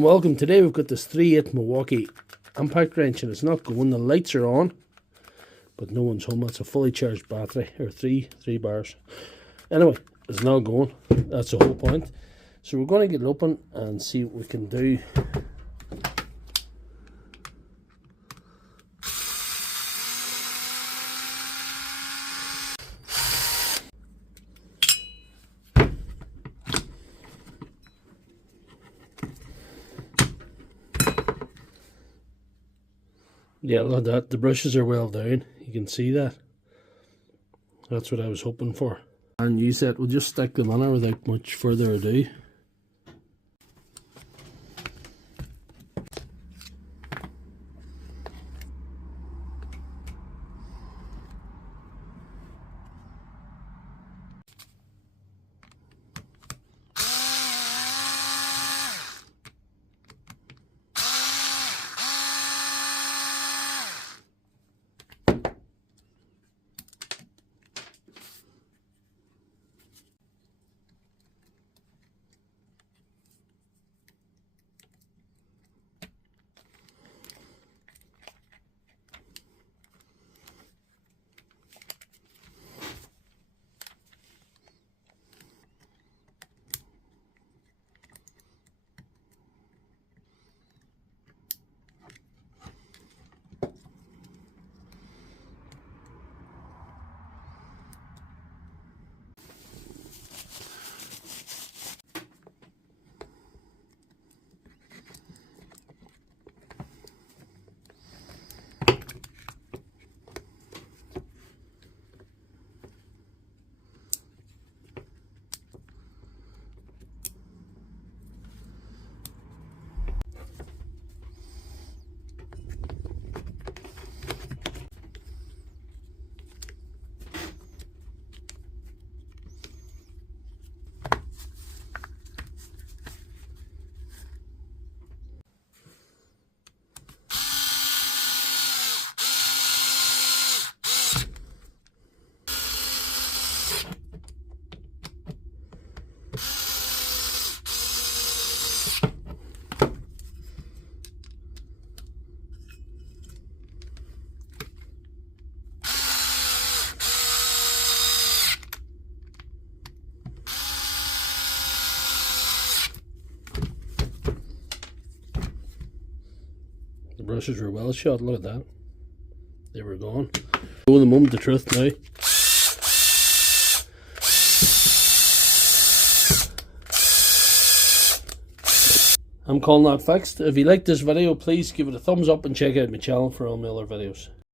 Welcome. Today we've got this 3/8 Milwaukee impact wrench and it's not going. The lights are on but no one's home. That's a fully charged battery, or three bars. Anyway, it's not going. That's the whole point. So we're going to get it open and see what we can do. Yeah, look at that. The brushes are well down. You can see that. That's what I was hoping for. And you said we'll just stick them in there without much further ado. The brushes were well shot, look at that. They were gone. Show the moment of truth now. I'm calling that fixed. If you like this video, please give it a thumbs up and check out my channel for all my other videos.